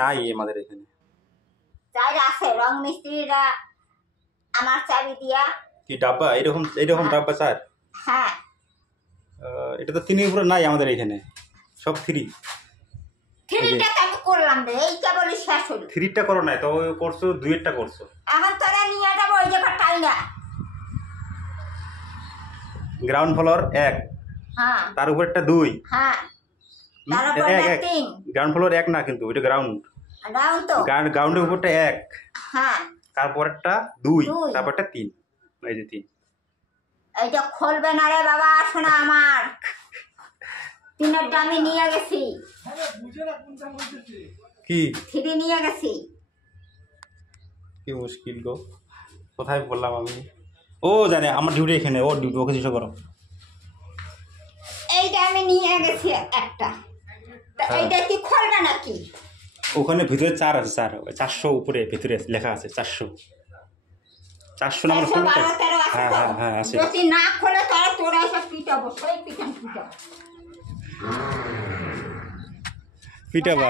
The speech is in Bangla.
নাই আমাদের এখানে। চাই আছে রং মিস্ত্রিরা আমার চাবি দিয়া। কি ডাব্বা এরকম ডাব্বা স্যার? হ্যাঁ এটা তো 3 উপরে নাই আমাদের এখানে, সব 3। 3টা আমি করলাম রে, এইটা বলি শেষ হলো। 3টা করো নাই তো করছো, 2এরটা করছো। এখন তোরা নিয়ে যাবো ওই যে টাই না। গ্রাউন্ড ফ্লোর 1, হ্যাঁ তার উপরটা 2। হ্যাঁ তার উপরে 3। গ্রাউন্ড ফ্লোর 1 না কিন্তু ওইটা গ্রাউন্ড। গ্রাউন্ড তো গ্রাউন্ডের উপরটা 1, হ্যাঁ তারপরটা 2, তারপরটা 3। এই যে 3। এইটা খুলবে না রে বাবা, শোনা আমার। 3এরটা আমি নিয়ে গেছি। কি 3 নিয়ে গেছি। কি মুশকিল গো, কোথায় বললাম আমি? ও জানে আমার ডিউটি এখানে, ও ডিউটি, ওকে জিজ্ঞাসা করো। এইটা আমি নিয়ে গেছি একটা। এইটা কি খুলবে নাকি? ওখানে ভিতরে 4 আছে স্যার, 400 উপরে ভিতরে লেখা আছে 400 নাম্বার খুলবে তো? হ্যাঁ হ্যাঁ হ্যাঁ আছে। যদি না খোলে তাহলে তোরা এসে পিটাবো, সেই পিটাবো। পিটাবা।